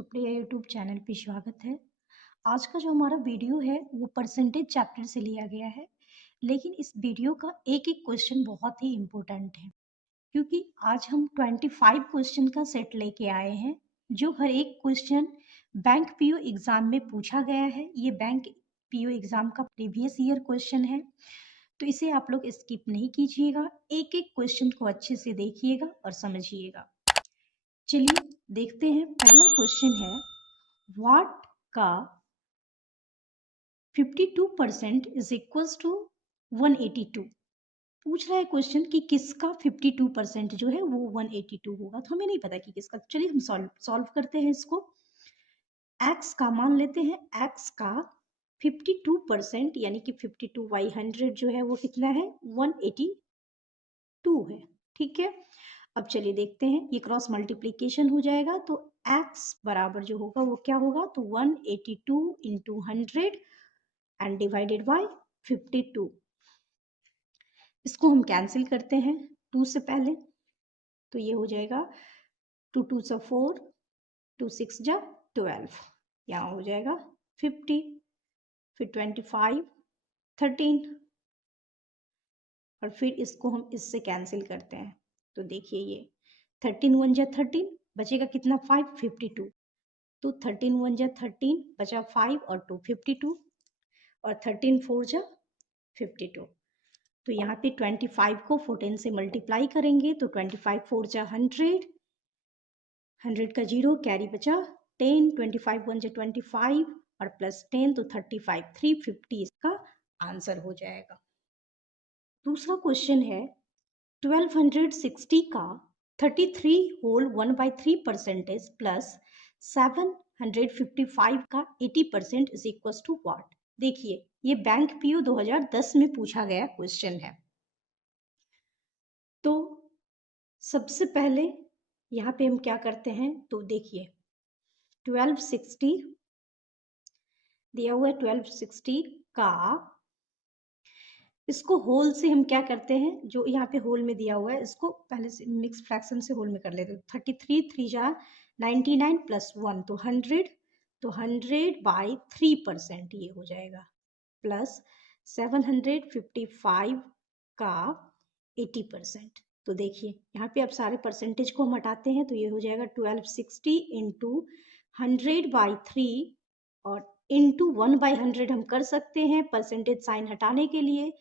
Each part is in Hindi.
सुप्रिया यूट्यूब चैनल पे स्वागत है। आज का जो हमारा वीडियो है वो परसेंटेज चैप्टर से लिया गया है, लेकिन इस वीडियो का एक एक क्वेश्चन बहुत ही इम्पोर्टेंट है क्योंकि आज हम 25 क्वेश्चन का सेट लेके आए हैं जो हर एक क्वेश्चन बैंक पीओ एग्जाम में पूछा गया है। ये बैंक पीओ एग्जाम का प्रीवियस ईयर क्वेश्चन है, तो इसे आप लोग स्किप नहीं कीजिएगा, एक एक क्वेश्चन को अच्छे से देखिएगा और समझिएगा। चलिए देखते हैं। पहला क्वेश्चन है, व्हाट का 52% इज इक्वल्स टू 182। पूछ रहा है क्वेश्चन कि किसका 52% जो है वो 182 होगा, तो हमें नहीं पता कि किसका। चलिए हम सॉल्व करते हैं इसको। x का मान लेते हैं, x का 52% यानी कि 52 बाई 100 जो है वो कितना है, 182 है। ठीक है, अब चलिए देखते हैं, ये क्रॉस मल्टीप्लीकेशन हो जाएगा तो x बराबर जो होगा वो क्या होगा, तो 182 इंटू 100 एंड डिवाइडेड बाय 52। इसको हम कैंसिल करते हैं 2 से पहले, तो ये हो जाएगा 2 2 सा 4, 2 6 जा 12, यहाँ हो जाएगा 50, फिर 25 13, और फिर इसको हम इससे कैंसिल करते हैं तो देखिए ये 13 1 जा 13, बचेगा कितना 5, 52, तो 13 1 जा 13, बचा 5 और 2 52, और 13 4 जा 52। तो यहाँ पे 25 को 14 से मल्टीप्लाई करेंगे तो 25 4 जा 100, 100 का 0 कैरी बचा 10, 25 1 जा 25 और प्लस 10 तो 35, 350 इसका आंसर हो जाएगा। दूसरा क्वेश्चन है, 1260 का 33 होल 1/3% प्लस 755 का 80% इज इक्वल टू व्हाट। देखिए ये बैंक पीओ 2010 में पूछा गया क्वेश्चन है। तो सबसे पहले यहाँ पे हम क्या करते हैं, तो देखिए 1260 दिया हुआ है, 1260 का इसको होल से हम क्या करते हैं, जो यहाँ पे होल में दिया हुआ है इसको पहले से मिक्स फ्रैक्शन से होल में कर लेते हैं। 33 3 जा 99 प्लस 1 तो 100, तो 100/3% ये हो जाएगा, प्लस 755 का 80%। तो देखिए यहाँ पे अब सारे परसेंटेज को हम हटाते हैं तो ये हो जाएगा 1260 इंटू 100/3 और इंटू 1/100 हम कर सकते हैं परसेंटेज साइन हटाने के लिए,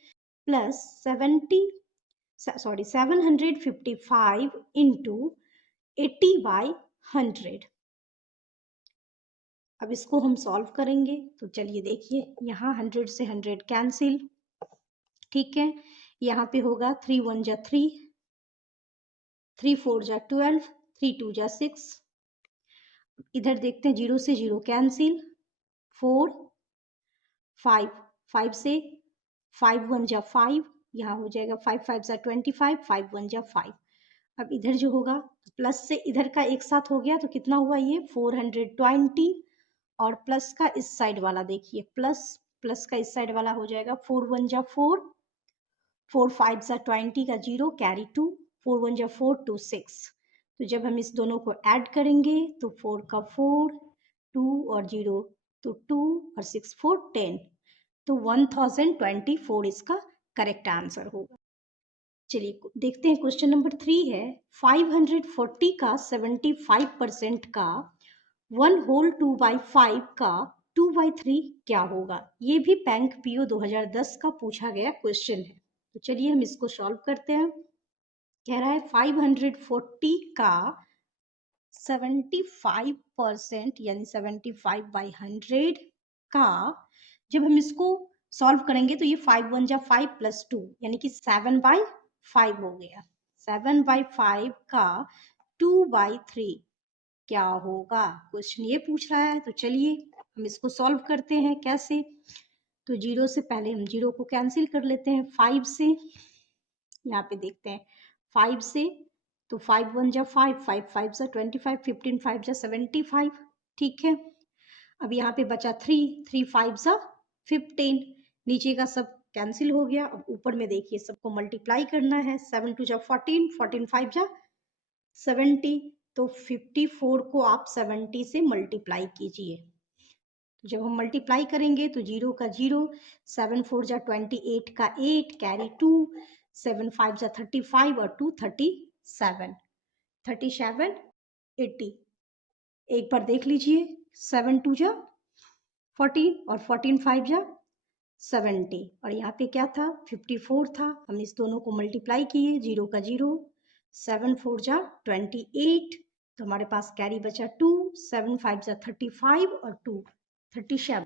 प्लस 755 इंटू 80/100। अब इसको हम सॉल्व करेंगे तो चलिए देखिए, यहाँ 100 से 100 कैंसिल, ठीक है, यहाँ पे होगा 3 1 जा 3, 3 4 जा 12, 3 2 जा 6, इधर देखते हैं 0 से 0 कैंसिल, 4 5 5 से 5 1 जा 5, यहाँ हो जाएगा 5 5 जा 25, 5 1 जा 5। अब इधर जो होगा प्लस से इधर का एक साथ हो गया तो कितना हुआ, ये 420, और प्लस का इस साइड वाला देखिए, प्लस का इस साइड वाला हो जाएगा 4 1 जा 4, 4 5 जा 20 का 0 कैरी 2, 4 1 जा 4 2 6। तो जब हम इस दोनों को ऐड करेंगे तो 4 का 4, 2 और 0 तो 2 और 6 4 10, तो 1024 इसका करेक्ट आंसर होगा। चलिए देखते हैं, क्वेश्चन नंबर 3 है, 540 का 75% का 1 होल 2/5 का 2/3 क्या होगा। ये भी बैंक पीओ 2010 का पूछा गया क्वेश्चन है। तो चलिए हम इसको सॉल्व करते हैं। कह रहा है 540 का 75% यानी 75/100 का, जब हम इसको सॉल्व करेंगे तो ये 5 1 जा 5 प्लस 2 यानी कि 7/5 हो गया। 7/5 का 2/3 क्या होगा, क्वेश्चन ये पूछ रहा है। तो चलिए हम इसको सॉल्व करते हैं। कैसे, तो 0 से पहले हम 0 को कैंसिल कर लेते हैं 5 से, यहाँ पे देखते हैं 5 से, तो 5 1 जा 5, 5 5 जा 25, 15 5 जा 75, ठीक है। अब यहाँ पे बचा 3 3 5 जा 15, नीचे का सब कैंसिल हो गया। अब ऊपर में देखिए सबको मल्टीप्लाई करना है, 7 2 जा 14, 14 5 जा 70, तो 54 को आप 70 से मल्टीप्लाई कीजिए। तो जब हम मल्टीप्लाई करेंगे तो 0 का 0, 7 4 जा 28 का 8, कैरी 2, 7 5 जा 35 और 2 37, 37 80। एक बार देख लीजिए, 7 2 जा 14 और 14 5 जा 70, और यहाँ पे क्या था 54 था। हम इस दोनों को मल्टीप्लाई किए, 0 का 0, 7 4 जा 28, तो हमारे पास कैरी बचा 2, 7 5 जा 35 और 2 37।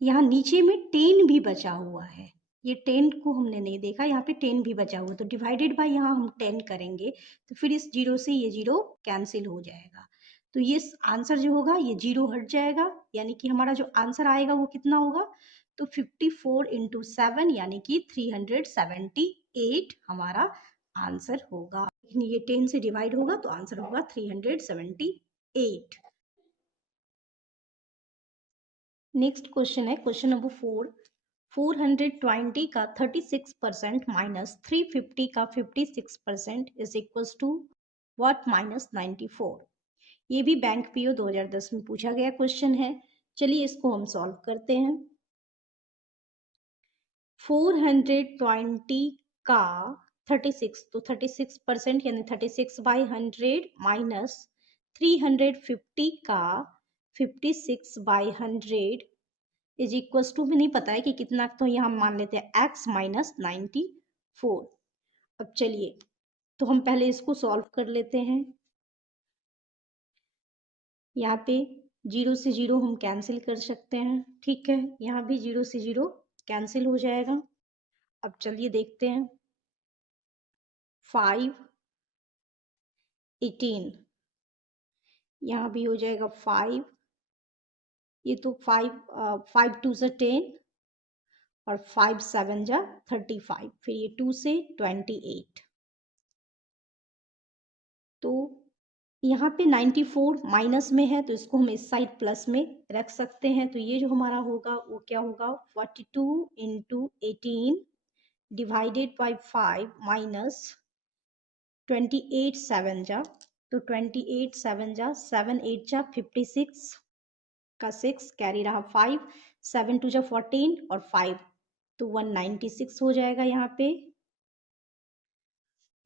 यहाँ नीचे में 10 भी बचा हुआ है, ये 10 को हमने नहीं देखा, यहाँ पे 10 भी बचा हुआ, तो डिवाइडेड बाय यहाँ हम 10 करेंगे तो फिर इस 0 से ये 0 कैंसिल हो जाएगा। तो ये आंसर जो होगा ये 0 हट जाएगा, यानी कि हमारा जो आंसर आएगा वो कितना होगा, तो 54 इंटू 7 यानी कि 378 हमारा आंसर होगा। ये 10 से डिवाइड होगा तो आंसर होगा 378। नेक्स्ट क्वेश्चन है क्वेश्चन नंबर 4। 420 का 36% माइनस 350 का 56% is equals to what minus 94। ये भी बैंक पीओ 2010 में पूछा गया क्वेश्चन है। चलिए इसको हम सॉल्व करते हैं। 420 का 36, तो 36% यानी 36/100 माइनस 350 का 56/100 इज इक्वल्स टू, में नहीं पता है कि कितना, तो यहाँ मान लेते हैं x माइनस 94। अब चलिए तो हम पहले इसको सॉल्व कर लेते हैं। यहाँ पे 0 से 0 हम कैंसिल कर सकते हैं, ठीक है, यहाँ भी 0 से 0 कैंसिल हो जाएगा। अब चलिए देखते हैं, 5 18, यहाँ भी हो जाएगा 5, ये तो 5 2 से 10 और 5 7 जा 35, फिर ये 2 से 28, तो यहाँ पे 94 माइनस में है तो इसको हम इस साइड प्लस में रख सकते हैं। तो ये जो हमारा होगा वो क्या होगा, 42 इंटू 18 डिवाइडेड बाई 5 माइनस 28 7 जा, तो 28 7 जा 7 8 जा 56 का 6 कैरी रहा 5, 7 2 जा 14 और 5, तो 196 हो जाएगा। यहाँ पे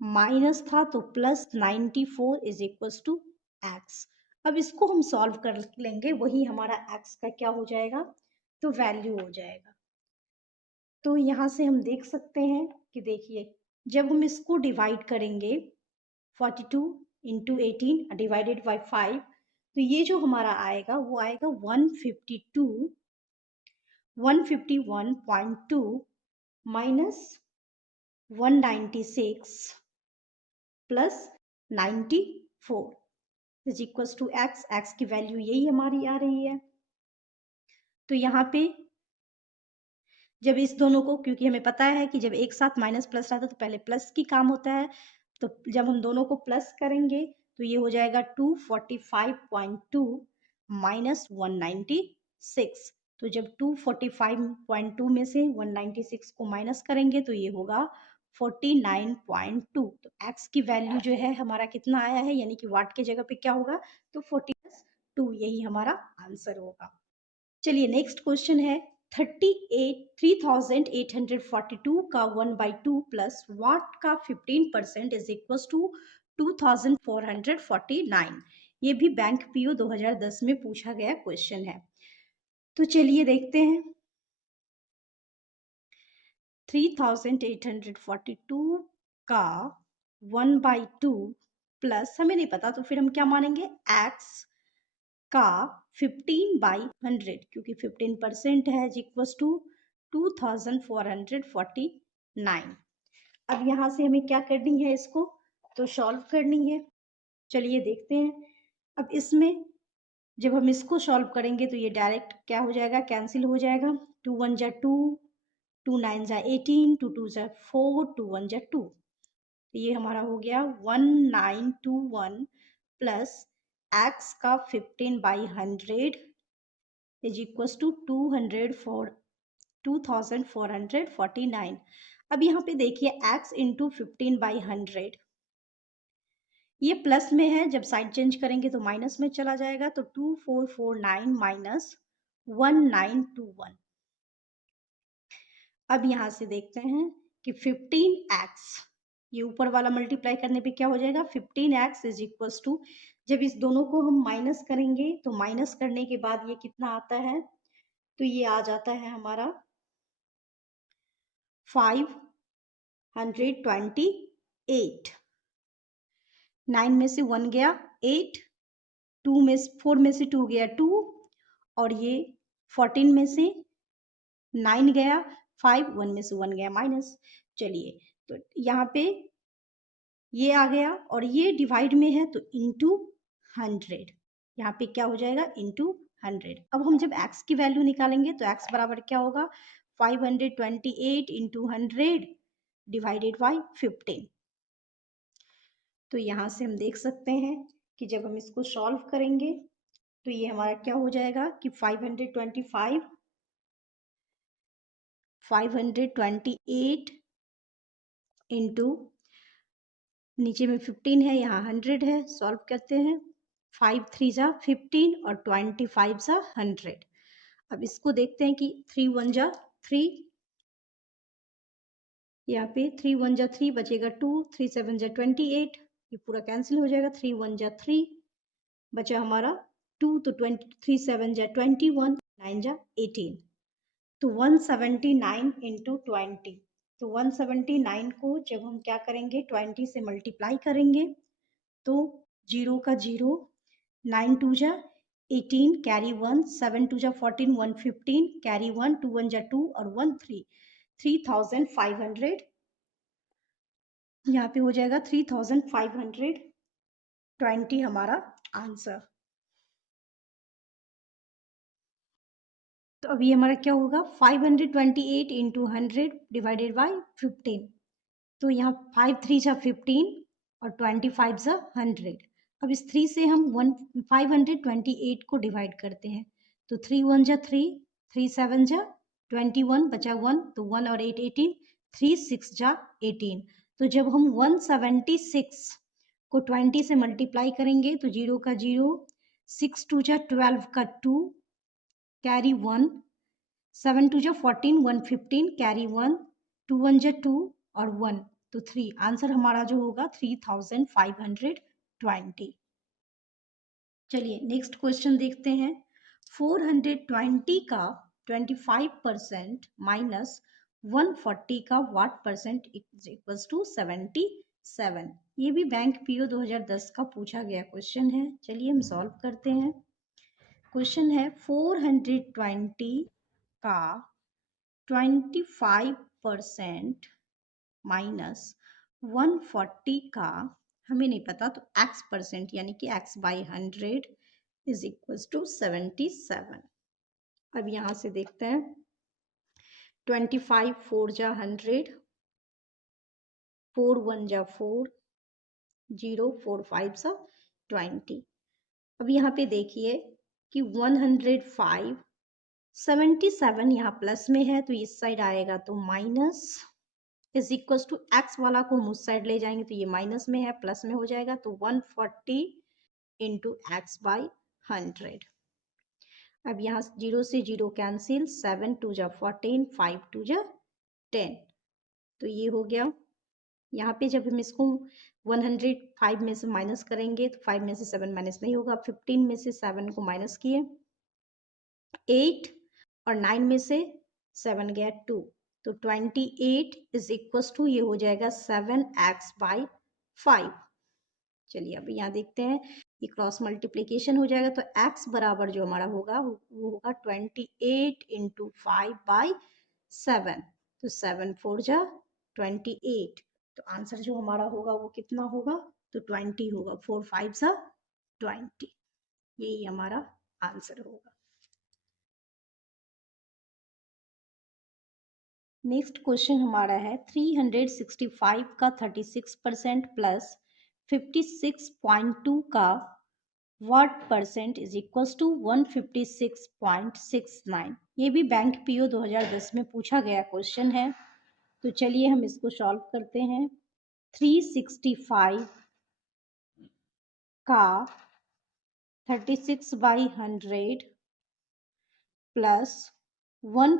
माइनस था तो plus 94 is equals to x. अब इसको हम सॉल्व कर लेंगे, वही हमारा एक्स का क्या हो जाएगा, तो वैल्यू हो जाएगा। तो यहाँ से हम देख सकते हैं कि देखिए जब हम इसको डिवाइड करेंगे 42 इंटू 18 डिवाइडेड बाई 5, तो ये जो हमारा आएगा वो आएगा 151.2 minus 196 plus 94 is equals to x. X की वैल्यू यही हमारी आ रही है। तो यहाँ पे जब इस दोनों को, क्योंकि हमें पता है कि जब एक साथ माइनस प्लस रहता है तो पहले प्लस की काम होता है, तो जब हम दोनों को प्लस करेंगे तो ये हो जाएगा 245.2 माइनस 196। तो जब 245.2 में से 196 को माइनस करेंगे तो ये होगा 49.2। तो x की वैल्यू जो है हमारा कितना आया है, यानी कि वाट की जगह पे क्या होगा, तो 40+2, यही हमारा आंसर होगा। चलिए नेक्स्ट क्वेश्चन है 3842 का 1/2 प्लस वाट का 15% इज इक्वल टू 2449। ये भी बैंक पीओ 2010 में पूछा गया क्वेश्चन है। तो चलिए देखते हैं, 3842 का 1/2 प्लस, हमें नहीं पता तो फिर हम क्या मानेंगे, x का 15/100, क्योंकि 15% है इक्वल्स टू 2449। अब यहाँ से हमें क्या करनी है, इसको तो सॉल्व करनी है। चलिए देखते हैं। अब इसमें जब हम इसको सॉल्व करेंगे तो ये डायरेक्ट क्या हो जाएगा, कैंसिल हो जाएगा। 2 1 जा 2, 2 9 जा 18, 2 2 जा 4, 2 1 जा 2, तो ये हमारा हो गया 1921 प्लस x का 15/100 इज इक्वल टू 2449। अब यहाँ पे देखिए x इंटू 15/100, ये प्लस में है, जब साइड चेंज करेंगे तो माइनस में चला जाएगा, तो 2449 माइनस 1921। अब यहाँ से देखते हैं कि 15x, ये ऊपर वाला मल्टीप्लाई करने पे क्या हो जाएगा, 15x इज इक्वल टू, जब इस दोनों को हम माइनस करेंगे तो माइनस करने के बाद ये कितना आता है, तो ये आ जाता है हमारा 528। 9 में से 1 गया 8, 2 में 4 में से 2 गया 2, और ये 14 में से 9 गया 5, 1 में से 1 गया माइनस। चलिए तो यहाँ पे ये आ गया, और ये डिवाइड में है तो इंटू 100, यहाँ पे क्या हो जाएगा, इंटू 100। अब हम जब x की वैल्यू निकालेंगे तो x बराबर क्या होगा, 528 इंटू 100 डिवाइडेड बाई 15। तो यहाँ से हम देख सकते हैं कि जब हम इसको सॉल्व करेंगे तो ये हमारा क्या हो जाएगा कि 528 इंटू, नीचे में 15 है, यहाँ 100 है, सॉल्व करते हैं, 5 3 जा 15 और 25 जा 100। अब इसको देखते हैं कि 3 1 जा 3, यहाँ पे 3 1 जा 3 बचेगा 2, 3 7 जा 28, ये पूरा कैंसिल हो जाएगा, 3 1 जा 3 बचा हमारा 2, तो 3 7 जा 21, 9 जा 18, तो 179 इंटू 20। तो 179 को जब हम क्या करेंगे 20 से मल्टीप्लाई करेंगे तो 0 का 0, 9 2 जा 18 कैरी 1, 7 2 जा 14, 115 कैरी 1, 2 1 जा 2 और 1 3, 3500, यहाँ पे हो जाएगा 3520 हमारा आंसर। तो अभी हमारा क्या होगा, 528 इंटू 100 डिवाइडेड बाई 15, तो यहाँ 5 3 जा 15 और 25 जा 100। अब इस 3 से हम 528 को डिवाइड करते हैं, तो 3 1 जा 3, 3 7 जा 21 बचा 1, तो 1 और 8 18, 3 6 जा 18। तो जब हम 176 को 20 से मल्टीप्लाई करेंगे तो 0 का 0, 6 2 जा 12 का 2 कैरी 1, 7 2 जा 14, 115 कैरी 1, 2 1 जा 2 और 1, तो 3, आंसर हमारा जो होगा 3520। चलिए नेक्स्ट क्वेश्चन देखते हैं। 420 का 25% माइनस 140 का what percent is equals to 77। ये भी बैंक पीओ 2010 का पूछा गया क्वेश्चन है। चलिए हम सॉल्व करते हैं। क्वेश्चन है 420 का 25% माइनस 140 का हमें नहीं पता, तो x परसेंट यानी कि x by 100 is equal to 77। अब यहाँ से देखते हैं 25 4 जा 100, 4 1 जा 4, 0 4 5 सा 20। अब यहाँ पे देखिए कि 105 77 यहाँ प्लस में है तो इस साइड आएगा तो minus is equal to x वाला को हम उस साइड ले जाएंगे तो ये माइनस में है, प्लस में हो जाएगा, तो 140 इंटू एक्स बाई 100। अब यहाँ 0 से 0 कैंसिल, 7 2 जा 14, 5 2 जा 10, तो ये हो गया। यहाँ पे जब हम इसको 105 में से माइनस करेंगे तो 5 में से 7 माइनस नहीं होगा, 15 में से 7 को माइनस किए 8 और 9 में से 7 गया 2, तो 28 इज इक्वल टू ये हो जाएगा 7x बाई 5। चलिए अब यहाँ देखते हैं, ये क्रॉस मल्टीप्लीकेशन हो जाएगा तो x बराबर जो हमारा होगा वो होगा 28 इंटू 5 बाई 7, तो 7 4 जा 28, तो आंसर जो हमारा होगा वो कितना होगा, तो 20 होगा, 4 5 जा 20, यही हमारा आंसर होगा। नेक्स्ट क्वेश्चन हमारा है 365 का 36% प्लस 56.2 का what percent is equals to 156.69। ये भी बैंक पीओ 2010 में पूछा गया क्वेश्चन है। तो चलिए हम इसको सॉल्व करते हैं। 365 का 36/100 प्लस 1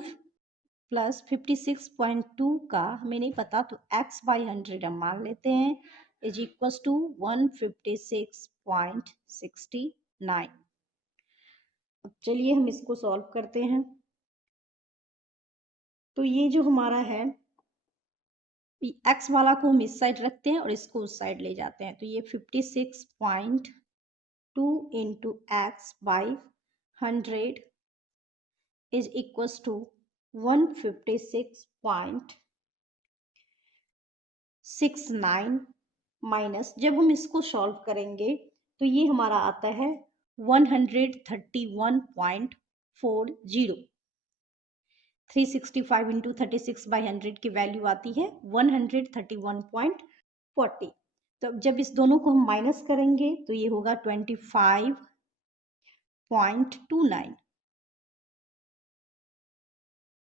प्लस 56.2 का हमें नहीं पता, तो x/100 हम मान लेते हैं, इज इक्वल टू 156.69। अब चलिए हम इसको सॉल्व करते हैं। तो ये जो हमारा है, x वाला को हम इस साइड रखते हैं और इसको उस साइड ले जाते हैं, तो ये 56.2 into x by 100 is equal to 156.69 minus, जब हम इसको सॉल्व करेंगे तो ये हमारा आता है 131.40। 365 इंटू 36/100 की वैल्यू आती है 131.40। तो अब जब इस दोनों को हम माइनस करेंगे तो ये होगा 25.29।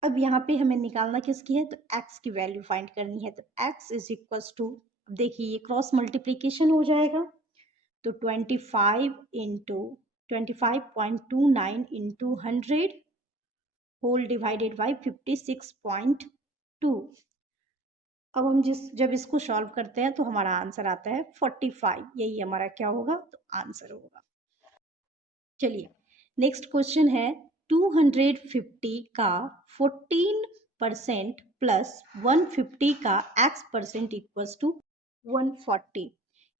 अब यहाँ पे हमें निकालना किसकी है, तो x की वैल्यू फाइंड करनी है। तो x इज इक्वल टू, अब देखिए ये क्रॉस मल्टीप्लीकेशन हो जाएगा, तो 25 into 25.29 into 100 whole divided by 56.2। अब हम जब इसको सॉल्व करते हैं तो हमारा आंसर आता है 45। यही हमारा क्या होगा, तो आंसर होगा। चलिए नेक्स्ट क्वेश्चन है, 250 का 14% प्लस 150 का x% इक्वल्स टू 140।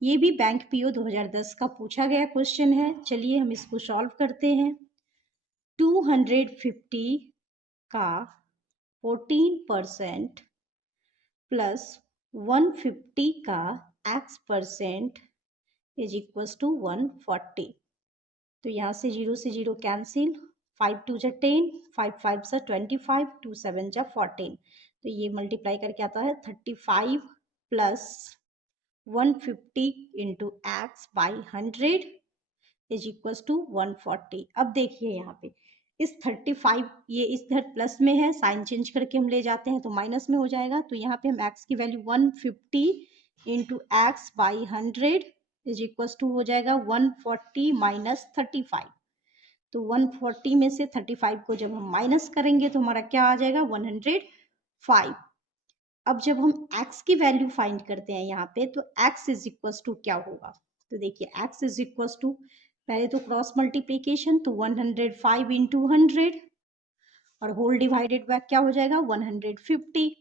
ये भी बैंक पीओ 2010 का पूछा गया क्वेश्चन है। चलिए हम इसको सॉल्व करते हैं। 250 का 14% प्लस 150 का x% इज इक्वल्स टू 140। तो यहाँ से 0 से 0 कैंसिल, 5 2 जा 10, 5 5 जा 25, 2 7 जा 14। तो ये मल्टीप्लाई करके आता है 35 plus 150 into x by 100 is equals to 140। अब देखिए यहाँ पे इस 35, ये इस इधर प्लस में है, साइन चेंज करके हम ले जाते हैं तो माइनस में हो जाएगा। तो यहाँ पे हम x की value 150 into x by 100 is equals to हो जाएगा 140 माइनस 35। तो 140 में से 35 को जब हम माइनस करेंगे तो हमारा क्या आ जाएगा, 105। अब जब हम x की वैल्यू फाइंड करते हैं यहाँ पे, तो x इज इक्वल्स टू क्या होगा, तो देखिए x इज इक्वल्स टू, पहले तो क्रॉस मल्टीप्लीकेशन, तो 105 इंटू 100 और होल डिवाइडेड बाय क्या हो जाएगा 150।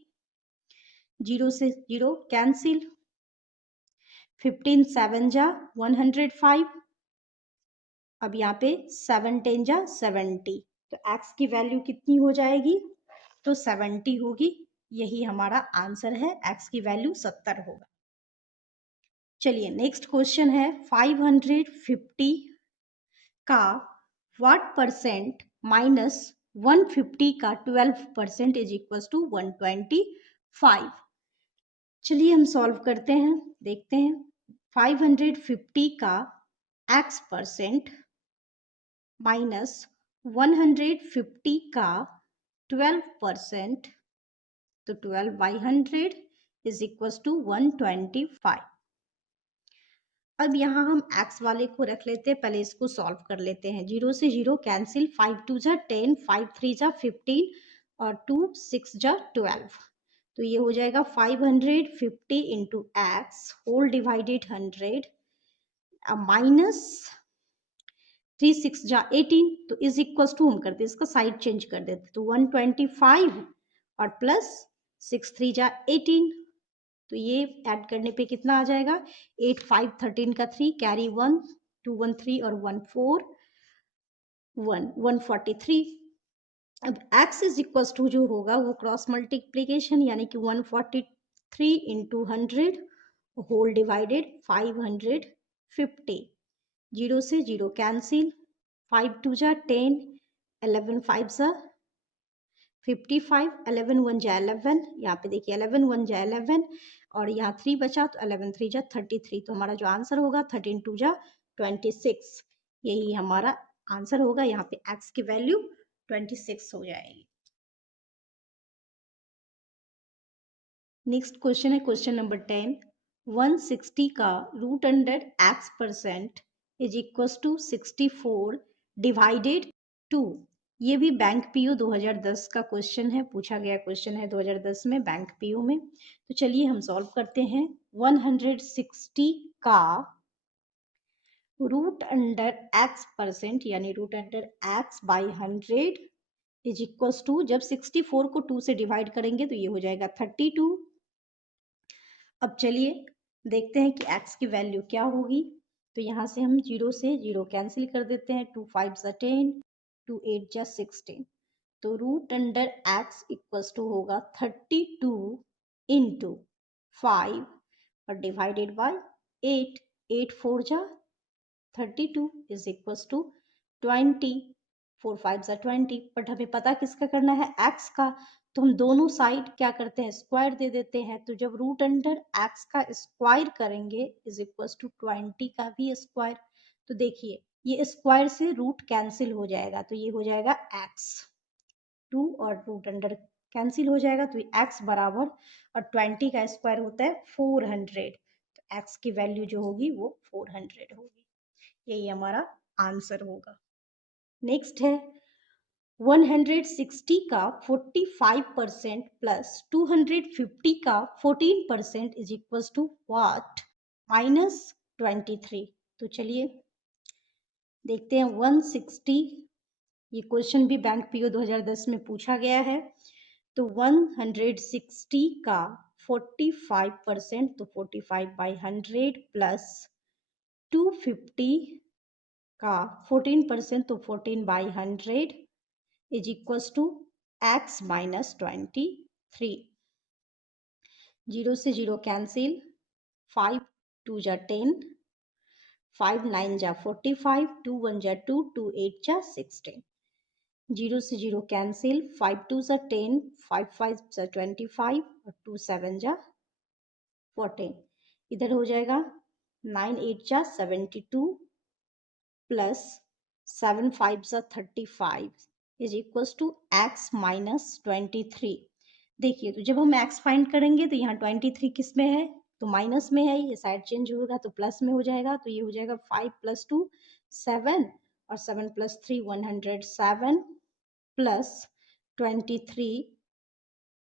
0 से 0 कैंसिल, 15 7 जा 105। अब यहाँ पे 7 10 जा 70, तो x की वैल्यू कितनी हो जाएगी, तो 70 होगी। यही हमारा आंसर है, x की वैल्यू 70 होगा। चलिए नेक्स्ट क्वेश्चन है, 550 का व्हाट परसेंट माइनस 150 का 12% इज इक्वल टू 125। चलिए हम सॉल्व करते हैं, देखते हैं। 550 का x% माइनस 150 का 12%, तो 12/100 इज इक्वल टू 125। अब यहाँ हम x वाले को रख लेते हैं, पहले इसको सॉल्व कर लेते हैं। 0 से 0 कैंसिल, 5 2 जा 10, 5 3 जा 15 और 2 6 जा 12। तो ये हो जाएगा 550 into x whole divided 100 minus 3 6 जा 18, तो इज इक्वल टू हम करते इसका साइड चेंज कर देते, तो 125 और प्लस 6 3 जा 18, तो ये ऐड करने पे कितना आ जाएगा, 8 5 13 का 3 कैरी 1 2 1 3 और 1 4 1 143। अब x इज इक्वल टू जो होगा वो क्रॉस मल्टीप्लीकेशन, यानी कि 143 इंटू 100 होल डिवाइडेड 550। 0 से 0 कैंसिल, 5 2 जा 10, 11 5 जा 55, 11 1 जा 11, यहाँ पे देखिए 11 1 जा 11 और यहाँ 3 बचा, तो 11 3 जा 33। तो हमारा जो आंसर होगा 13 2 जा 26। यही हमारा आंसर होगा। यहाँ पे x की वैल्यू 26 हो जाएगी। नेक्स्ट क्वेश्चन है क्वेश्चन नंबर 10। 160 का root under x% is equal to 64 divided 2। ये भी बैंक पीओ 2010 का क्वेश्चन है, पूछा गया क्वेश्चन है 2010 में बैंक पीओ में। तो चलिए हम सॉल्व करते हैं। 160 का रूट अंडर x% यानी root under x by 100 is equal to, जब 64 को 2 से डिवाइड करेंगे तो ये हो जाएगा 32। अब चलिए देखते हैं कि x की वैल्यू क्या होगी। तो यहाँ से हम 0 से 0 कैंसिल कर देते हैं। 2 5 जा 10, 2 8 जा 16। तो root under x equals to होगा 32 इंटू 5 और डिवाइडेड बाय 8। 8 4 जा 32 इज इक्वल्स टू 20। 4 5 जा 20। बट हमें पता किसका करना है, x का। तो हम दोनों साइड क्या करते हैं, स्क्वायर दे देते हैं। तो जब रूट अंडर x का स्क्वायर करेंगे इज इक्वल्स टू 20 का भी स्क्वायर। तो देखिए ये स्क्वायर से रूट कैंसिल हो जाएगा, तो ये हो जाएगा x। 2 और रूट अंडर कैंसिल हो जाएगा, तो x बराबर, और 20 का स्क्वायर होता है 400। तो x की वैल्यू जो होगी वो 400 होगी। यही हमारा आंसर होगा। नेक्स्ट है 160 का 45% प्लस 250 का 14% इज इक्वल टू व्हाट, -23। तो चलिए देखते हैं 160। ये क्वेश्चन भी बैंक पीओ 2010 में पूछा गया है। तो 160 का 45%, तो 45 बाई 100 प्लस 250 का 14%, तो 14 by 100 is equals to x minus 23। 0 से 0 कैंसिल, 5 2 जा 10, 5 9 जा 45, 2 1 जा 2, 2 8 जा 16। 0 से 0 कैंसिल, 5 2 जा 10, 5 5 जा 25 और 2 7 जा 14। इधर हो जाएगा 9 8 जा 72 प्लस 7 5 जा 35 is equals to x minus 23। देखिए तो जब हम x फाइंड करेंगे तो यहाँ 23 किस में है, तो माइनस में है। ये साइड चेंज होगा तो प्लस में हो जाएगा। तो ये हो जाएगा 5 + 2 7 और 7 + 3 107 plus 23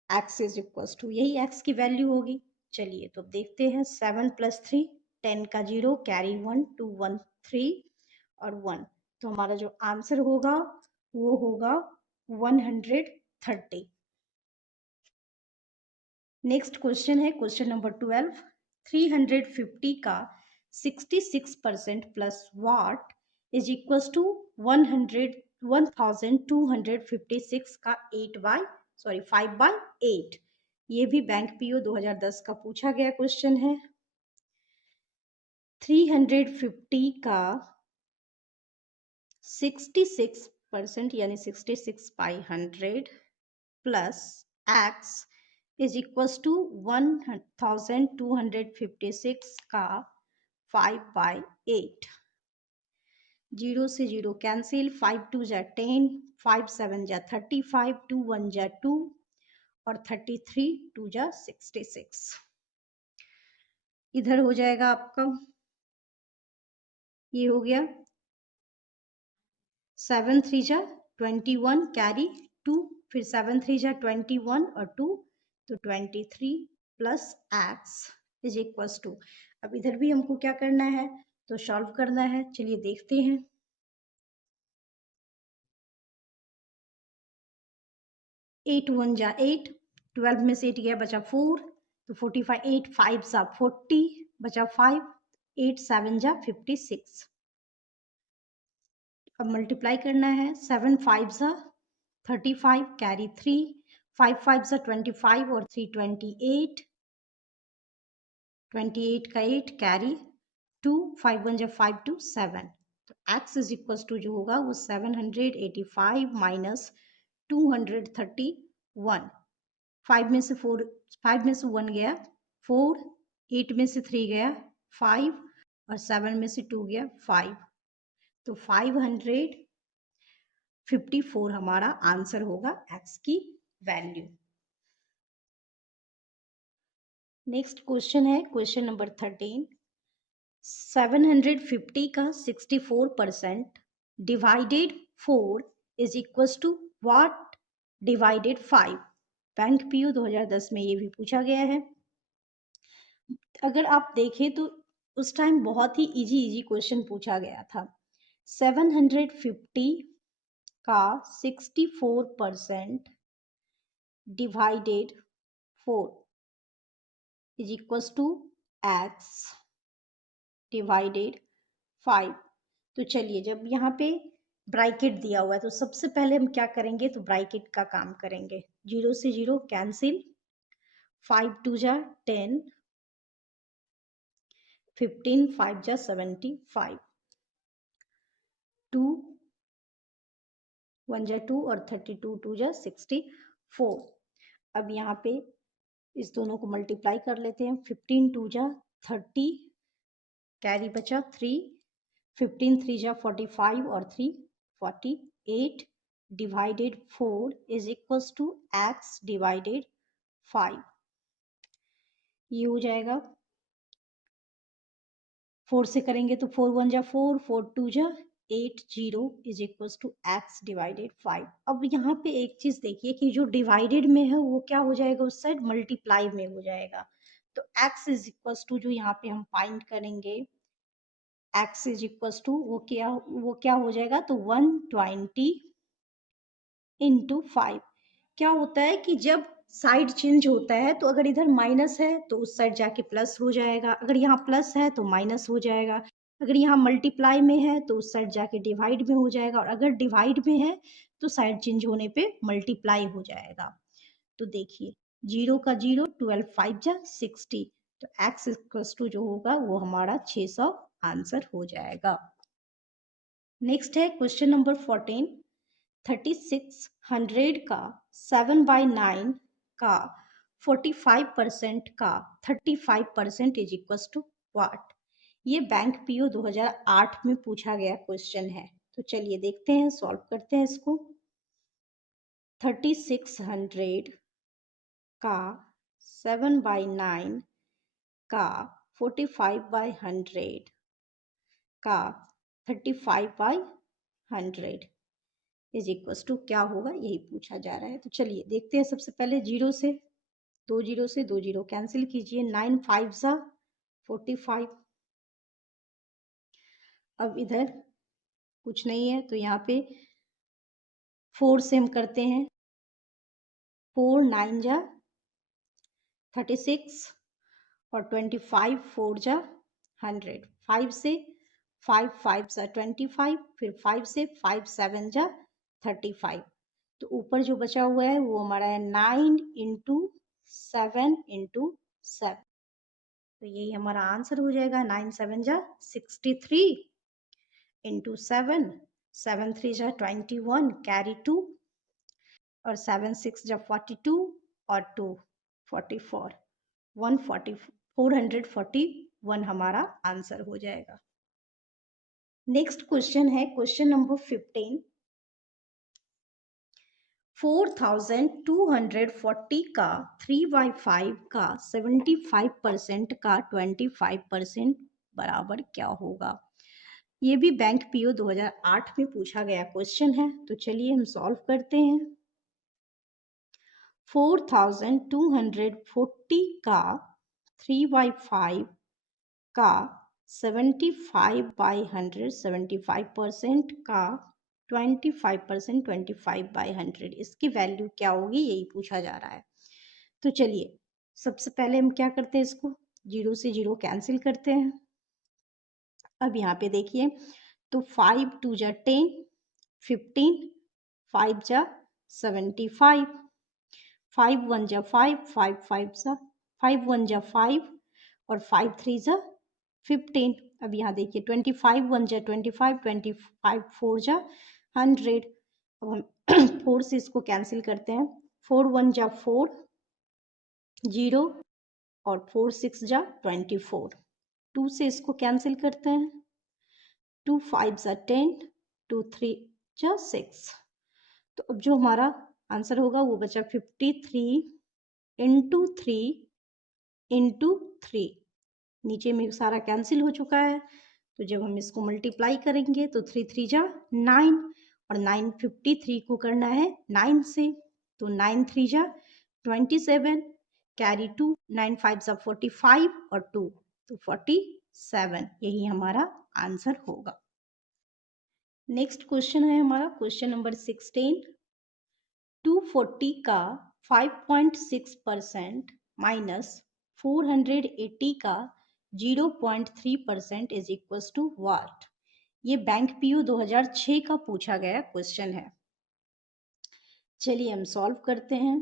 x is equal to, यही x की वैल्यू होगी। चलिए तो देखते हैं। 7 + 3 10 का 0 कैरी 1 2 1 3 और 1। तो हमारा जो आंसर होगा वो होगा 130। नेक्स्ट क्वेश्चन है क्वेश्चन नंबर 12। 350 का 66% plus what is equal to 1256 का 5/8। ये भी बैंक पीओ 2010 का पूछा गया क्वेश्चन है। 350 का 66% यानी 66/100 plus x is equal to 1256 का 5/8। 0 से 0 कैंसिल, 5 2 जा 10, 5 7 जा 35, 2 1 जा 2 और 33 2 जा 66। इधर हो जाएगा आपका, ये हो गया 7 3 जा 21 कैरी 2, फिर 7 3 जा 21 और 2, तो 23 plus x is equal to, अब इधर भी हमको क्या करना है, तो सॉल्व करना है। चलिए देखते हैं। 8 1 जा 8, 12 में से 8 गया बचा 4, तो 45 8 5 जा 40 बचा 5, 8 7 जा 56। अब मल्टीप्लाई करना है। 7 5 जा 35 कैरी 3, 5 5 जा 25 और 3 28, 28 का 8 कैरी 2, 5 1 जा 5 2 7। तो x इज इक्वल टू जो होगा वो 785 माइनस 231। 5 में से 4, 5 में से 1 गया 4, 8 में से 3 गया 5 और 7 में से 2 गया 5। तो 554 हमारा आंसर होगा x की वैल्यू। नेक्स्ट क्वेश्चन है क्वेश्चन नंबर 13। 750 का 64% divided 4 is equal to what divided 5। Bank PO 2010 में ये भी पूछा गया है। अगर आप देखें तो उस टाइम बहुत ही इजी क्वेश्चन पूछा गया था। 750 का 64% divided 4 is equal to x divided 5। तो चलिए, जब यहाँ पे ब्रैकेट दिया हुआ है तो सबसे पहले हम क्या करेंगे, तो ब्रैकेट का काम करेंगे। 0 से 0 कैंसिल, 5 2 जा 10, 15 5 जा 75, 2 1 जा 2 और 32 2 जा 64। अब यहाँ पे इस दोनों को मल्टीप्लाई कर लेते हैं। 15 2 जा 30, कैरी बचा 3, 15 3 जा 45 और 3 48 divided 4 is equals to x divided 5। ये हो जाएगा, 4 से करेंगे तो 4 1 जा 4, 4 2 जा 8 0 is equals to x divided 5। अब यहाँ पे एक चीज देखिए कि जो डिवाइडेड में है वो क्या हो जाएगा, उस साइड मल्टीप्लाई में हो जाएगा। तो x इज इक्वल्स टू जो यहाँ पे हम फाइंड करेंगे, x इज इक्वल्स टू वो क्या हो जाएगा, तो 120 इंटू 5। क्या होता है कि जब साइड चेंज होता है तो अगर इधर माइनस है तो उस साइड जाके प्लस हो जाएगा, अगर यहाँ प्लस है तो माइनस हो जाएगा, अगर यहाँ मल्टीप्लाई में है तो उस साइड जाके डिवाइड में हो जाएगा, और अगर डिवाइड में है तो साइड चेंज होने पे मल्टीप्लाई हो जाएगा। तो देखिए, 0 का 0, 12 5 जा 60, तो x इक्वल्स टू जो होगा वो हमारा 600 आंसर हो जाएगा। नेक्स्ट है क्वेश्चन नंबर 14। 3600 का 7/9 का 45% का 35% इज इक्वल टू व्हाट। ये बैंक पीओ 2008 में पूछा गया क्वेश्चन है। तो चलिए देखते हैं, सॉल्व करते हैं इसको। 3600 का 7/9 का 45/100 का 35/100 इज इक्वल टू क्या होगा, यही पूछा जा रहा है। तो चलिए देखते हैं। सबसे पहले 0 से 2 0 से 2 0 कैंसिल कीजिए, 9 5 सा 45। अब इधर कुछ नहीं है तो यहाँ पे 4 से हम करते हैं, 4 9 जा 36 और 25 4 जा 100, 5 से 5 5 सा 25, फिर 5 से 5 7 जा 35। तो ऊपर जो बचा हुआ है वो हमारा है 9 इंटू 7 इंटू 7। तो यही हमारा आंसर हो जाएगा। 9 7 जा 63 इंटू 7, 7 3 जा 21, कैरी 2, और 7 6 जा 42 और 2 44, 441 हमारा आंसर हो जाएगा। नेक्स्ट क्वेश्चन है क्वेश्चन नंबर 15। 4240 का 3/5 का 75% का 25% बराबर क्या होगा। ये भी बैंक पीओ 2008 में पूछा गया क्वेश्चन है। तो चलिए हम सॉल्व करते हैं। 4240 का 3/5 का 75/100, 75% का 25%, 25/100, इसकी वैल्यू क्या होगी, यही पूछा जा रहा है। तो चलिए सबसे पहले हम क्या करते हैं, इसको 0 से 0 कैंसिल करते हैं। अब यहाँ पे देखिए, तो 5 2 जा 10, 15, 5 जा 75, 5 1 जा 5, 5 5 जा 5 1 जा 5 और 5 3 जा 15। अब यहाँ देखिए 25 1 जा 25, 25 4 जा 100। अब हम 4 से इसको कैंसिल करते हैं, 4 1 जा 4 0 और 4 6 जा 24। 2 से इसको कैंसिल करते हैं, 2 5 जा 10, 2 3 जा 6। तो अब जो हमारा आंसर होगा वो बचा 53 इंटू 3 इंटू 3, नीचे में सारा कैंसिल हो चुका है, तो जब हम इसको मल्टीप्लाई करेंगे तो 3 3 जा 9 और 953 को करना है 9 से, तो 9 3 जा 27, कैरी 2, 9 5 जा 45 और 2 तो 47, यही हमारा आंसर होगा। नेक्स्ट क्वेश्चन है हमारा क्वेश्चन नंबर 16। 240 का 5.6% माइनस 480 का 0.3% इज इक्वल टू व्हाट। ये बैंक पीयू 2006 का पूछा गया क्वेश्चन है। चलिए हम सॉल्व करते हैं।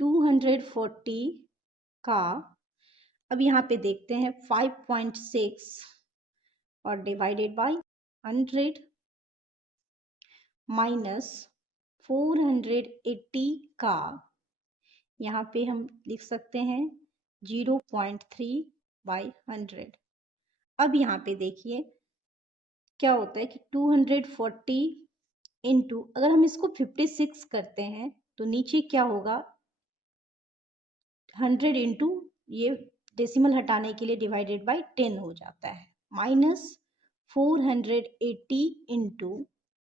240 का, अब यहाँ पे देखते हैं 5.6 और डिवाइडेड बाय 100 माइनस 480 का, यहाँ पे हम लिख सकते हैं 0.3 बाई 100। अब यहाँ पे देखिए क्या होता है कि 240 इंटू, अगर हम इसको 56 करते हैं तो नीचे क्या होगा, 100 इंटू ये डेसिमल हटाने के लिए डिवाइडेड बाई 10 हो जाता है, माइनस 480 इंटू,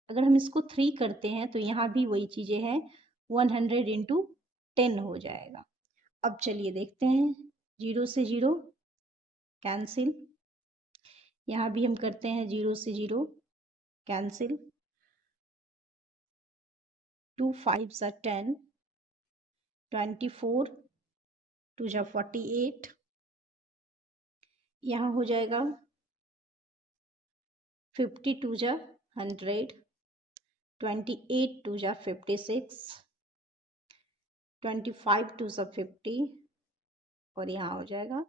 अगर हम इसको 3 करते हैं तो यहाँ भी वही चीज़ें हैं, 100 इंटू 10 हो जाएगा। अब चलिए देखते हैं, 0 से 0 कैंसिल, यहाँ भी हम करते हैं 0 से 0 कैंसिल, 2 5 जा 10, 24 2 जा 48, यहाँ हो जाएगा 52 जा 100, 28 2 जा 56, 25 2 जा 50 और यहाँ हो जाएगा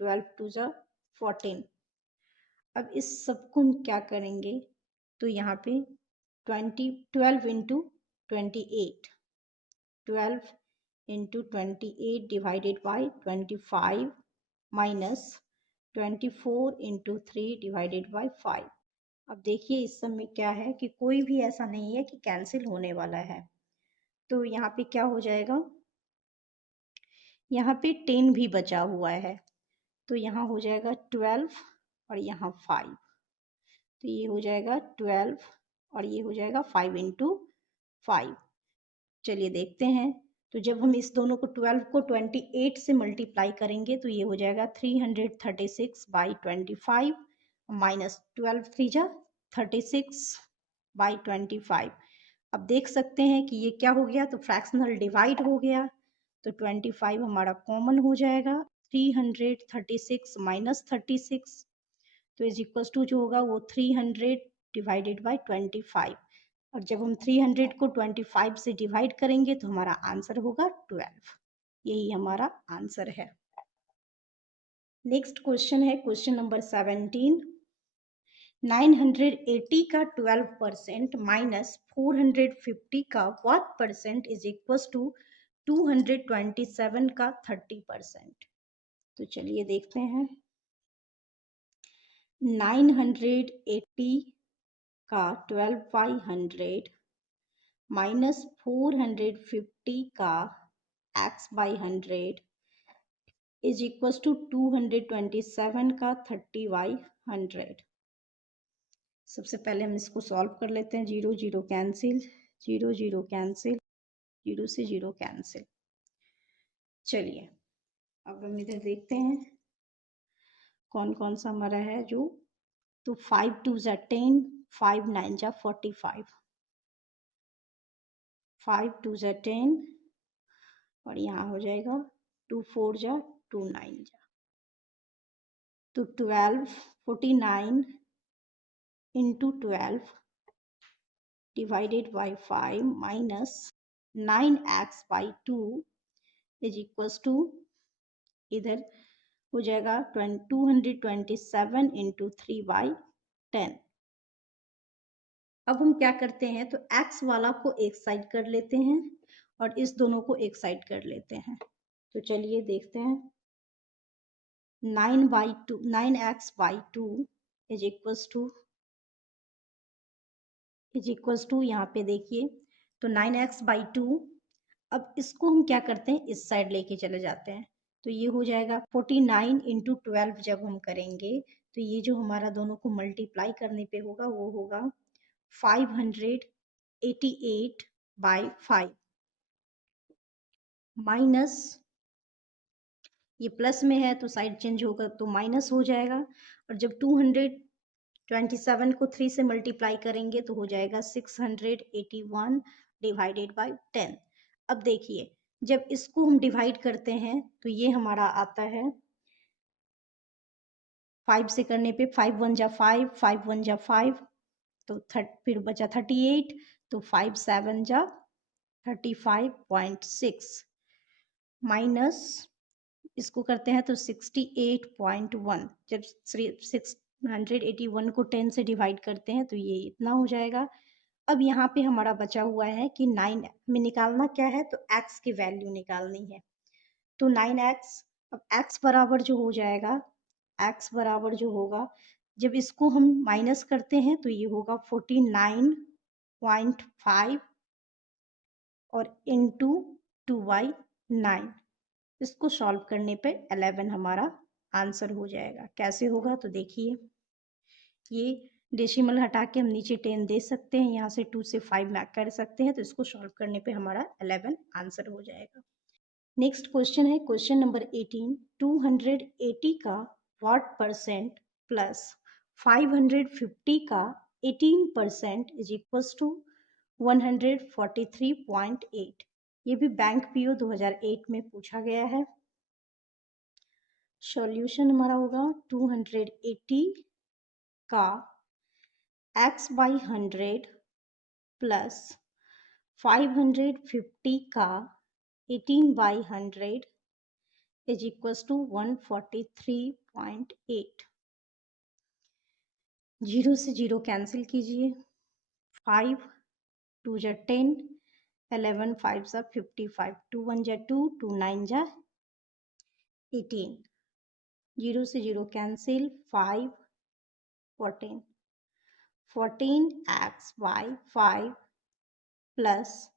12 2 जा 14। अब इस सबको हम क्या करेंगे, तो यहाँ पे 12 into 28, 12 into 28 divided by 25 minus 24 into 3 divided by 5। अब देखिए इस सब में क्या है कि कोई भी ऐसा नहीं है कि कैंसिल होने वाला है, तो यहाँ पे क्या हो जाएगा, यहाँ पे 10 भी बचा हुआ है, तो यहाँ हो जाएगा 12 और यहाँ 5, तो ये हो जाएगा 12 और ये हो जाएगा 5 इंटू 5। चलिए देखते हैं, तो जब हम इस दोनों को 12 को 28 से मल्टीप्लाई करेंगे तो ये हो जाएगा 336 बाई 25 माइनस 12 3 जा 36 बाई 25। अब देख सकते हैं कि ये क्या हो गया, तो फ्रैक्शनल डिवाइड हो गया, तो 25 हमारा कॉमन हो जाएगा, 336 माइनस 36, तो इज इक्वल टू जो होगा वो 300 डिवाइडेड बाई 25, और जब हम 300 को 25 से डिवाइड करेंगे तो हमारा आंसर होगा 12, यही हमारा आंसर है। नेक्स्ट क्वेश्चन है क्वेश्चन नंबर 17। 980 का 12% माइनस 450 का what percent is equal to 227 का 30%। तो चलिए देखते हैं, 980 का 12 बाई 100 माइनस 450 का x by 100 is equal to 227 का 30 बाई 100। सबसे पहले हम इसको सॉल्व कर लेते हैं, 0 0 कैंसिल, 0 0 कैंसिल, 0 से 0 कैंसिल। चलिए अब हम इधर देखते हैं कौन कौन सा हमारा है जो, तो 5 2 जा 10, 5 9 जा 45, 5 2 जा 10 और यहाँ हो जाएगा 2 4 जा 2 9 जा, तो 12 49 into 12 divided by 5 minus 9x by 2 is equals to, इधर हो जाएगा 227 इंटू 3 बाई 10। अब हम क्या करते हैं, तो x वाला को एक साइड कर लेते हैं और इस दोनों को एक साइड कर लेते हैं, तो चलिए देखते हैं, 9x by 2 is equals to यहाँ पे देखिए, तो 9x बाई 2, अब इसको हम क्या करते हैं, इस साइड लेके चले जाते हैं, तो ये हो जाएगा 49 इंटू 12 जब हम करेंगे तो ये जो हमारा दोनों को मल्टीप्लाई करने पे होगा वो होगा 588 बाई 5 माइनस, ये प्लस में है तो साइड चेंज होगा तो माइनस हो जाएगा, और जब 227 को 3 से मल्टीप्लाई करेंगे तो हो जाएगा 681 डिवाइडेड बाई 10। अब देखिए जब इसको हम डिवाइड करते हैं तो ये हमारा आता है 5 से करने पे 5 1 जा 5, 5 1 जा 5, तो फिर बचा 38, तो 5 7 जा 35.6 माइनस इसको करते हैं तो 68.1, जब 681 को 10 से डिवाइड करते हैं तो ये इतना हो जाएगा। अब यहाँ पे हमारा बचा हुआ है कि 9 में निकालना क्या है, तो x की वैल्यू निकालनी है, तो 9x, अब x बराबर जो हो जाएगा, x बराबर जो होगा जब इसको हम माइनस करते हैं तो ये होगा 49.5 और इंटू 2/9, इसको सॉल्व करने पे 11 हमारा आंसर हो जाएगा। कैसे होगा तो देखिए, ये डेसिमल हटा के हम नीचे 10 दे सकते हैं, यहाँ से 2 से 5 मैक कर सकते हैं, तो इसको सॉल्व करने पे हमारा 11 आंसर हो जाएगा। नेक्स्ट क्वेश्चन है क्वेश्चन नंबर 18, 280 का व्हाट परसेंट प्लस 550 का 18% इज इक्वल टू 143.8। ये भी बैंक पीओ 2008 में पूछा गया है। सॉल्यूशन हमारा होगा 280 का x बाई 100 प्लस 550 का 18 by 100 is equal to 143.8। Zero से जीरो कैंसिल कीजिए, 5 2 जा 10, 11 5 जा 55, 2 1 जा 2, 2 9 जा 18, जीरो से zero cancel, 5 14, 14x by 5 plus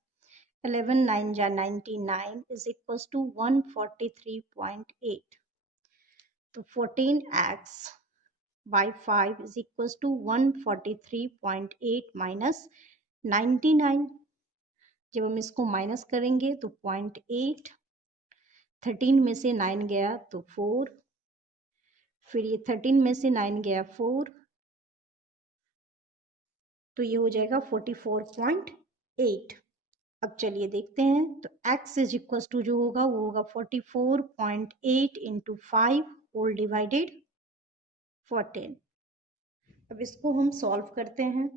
11 9 जा 99 इज इक्वल टू 143.8, तो 14x by 5 is equals to 143.8 minus 99। जब हम इसको माइनस करेंगे तो 0.8, 13 में से 9 गया तो 4, फिर ये 13 में से 9 गया 4, तो ये हो जाएगा 44.8। अब चलिए देखते हैं, तो x इज इक्वल टू जो होगा वो होगा 44.8 इंटू 5 होल डिवाइडेड 14। अब इसको हम सॉल्व करते हैं,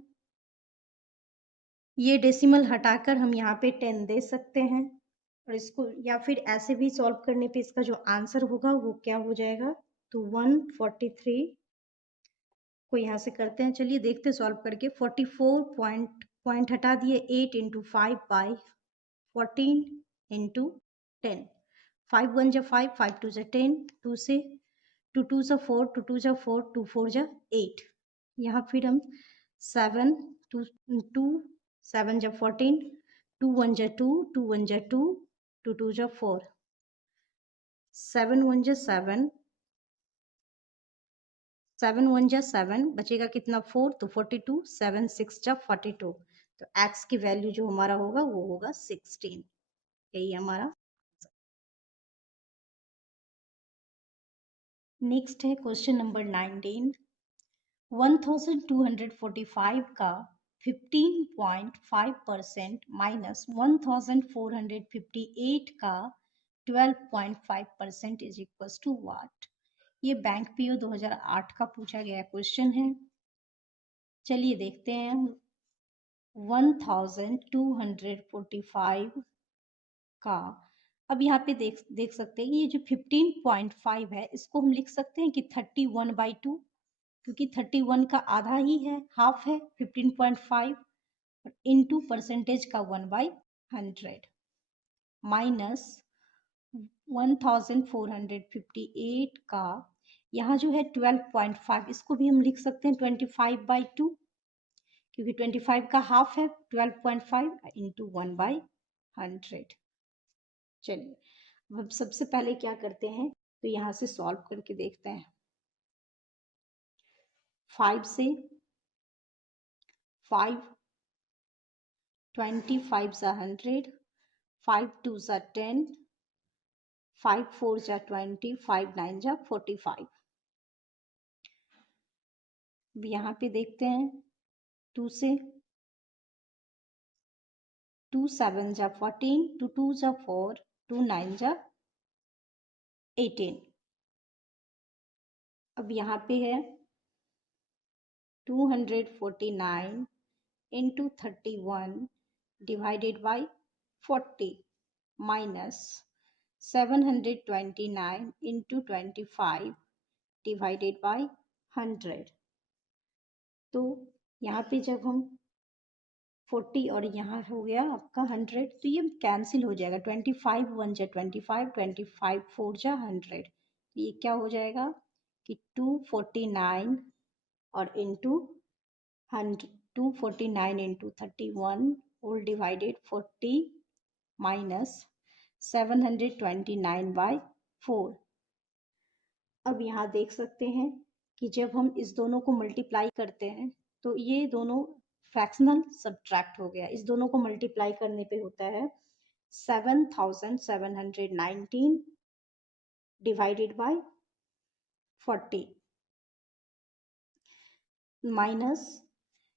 ये डेसिमल हटाकर हम यहाँ पे 10 दे सकते हैं, और इसको या फिर ऐसे भी सॉल्व करने पे इसका जो आंसर होगा वो क्या हो जाएगा, तो 143 को यहाँ से करते हैं, चलिए देखते हैं सॉल्व करके। 44 पॉइंट हटा दिए, 8 इंटू 5 बाई 14 इंटू 10, 5 1 जा 5, 5 2 जा 10, 2 से 2 2 जा 4, 2 2 जा 4, 2 4 जा 8, यहाँ फिर हम 7 2 2 7 जा 14, 2 1 जा 2, 2 1 जा 2, 2 2 जा 4, 7 1 जा 7, 7 1 जा 7, बचेगा कितना 4, तो 42, 7 6 जा 42, तो x की वैल्यू जो हमारा होगा वो होगा 16। यही हमारा नेक्स्ट है क्वेश्चन नंबर 19, 1245 का 15.5% माइनस 1458 का 12.5% इज इक्वल टू व्हाट। ये बैंक पीओ 2008 का पूछा गया क्वेश्चन है। चलिए देखते हैं, 1245 का, अब यहाँ पे देख सकते हैं ये जो 15.5 है इसको हम लिख सकते हैं कि 31/2, क्योंकि 31 का आधा ही है, हाफ है 15.5, इंटू परसेंटेज का 1/100 माइनस 1458 का, यहाँ जो है 12.5, इसको भी हम लिख सकते हैं 25/2, क्योंकि 25 का हाफ है 12.5 इंटू 1/100। चलिए अब सबसे पहले क्या करते हैं, तो यहाँ से सॉल्व करके देखते हैं। 5 से 5, 25 सा 100, 5 2 सा 10, 5 4 जा 20, 5 9 जा 45। अब यहाँ पे देखते हैं 2 से, 2 7 जा 14, 2 2 जा 4, 2 9 जा 18। अब यहाँ पे है 249 into 31 divided by 40 minus 729 into 25 divided by 100। तो यहाँ पे जब हम 40 और यहाँ हो गया आपका 100, तो ये कैंसिल हो जाएगा। 25 1 जा 25, 25 4 जा 100, तो ये क्या हो जाएगा कि 249 और into 100, 249 into 31 whole divided 40 minus 729 by 4। अब यहाँ देख सकते हैं कि जब हम इस दोनों को मल्टीप्लाई करते हैं तो ये दोनों फ्रैक्शनल सब्ट्रैक्ट हो गया। इस दोनों को मल्टीप्लाई करने पे होता है 7719 डिवाइडेड बाय 40 माइनस